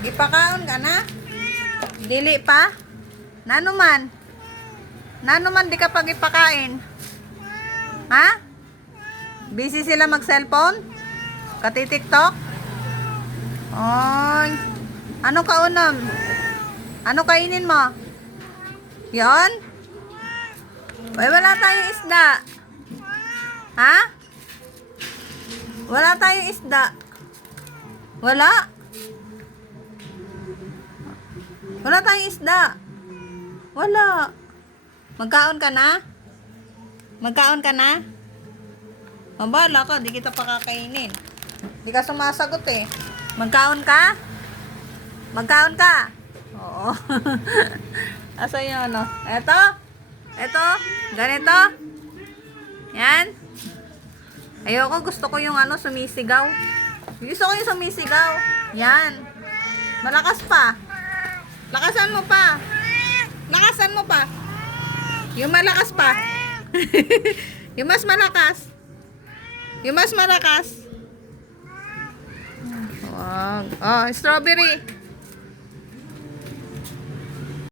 Ipakaon ka na? Dili pa? Nanuman? Nanuman di ka pag ipakain? Ha? Busy sila mag-cellphone? Kati-tiktok? Oy. Ano kaunom? Ano kainin mo? Yon? Uy, wala tayong isda. Ha? Wala tayong isda. Wala? Wala tayong isda. Wala. Magkaon ka na? Magkaon ka na? Mabala ka, di kita pakakainin. Di ka sumasagot eh. Magkaon ka? Magkaon ka? Oo. Asa yung ano? Eto? Eto? Ganito? Yan? Ayoko, gusto ko yung ano, sumisigaw. Gusto ko yung sumisigaw. Yan. Malakas pa. Lakasan mo pa. Lakasan mo pa. Yung malakas pa. Yung mas malakas. Yung mas malakas. Wag. Oh, strawberry.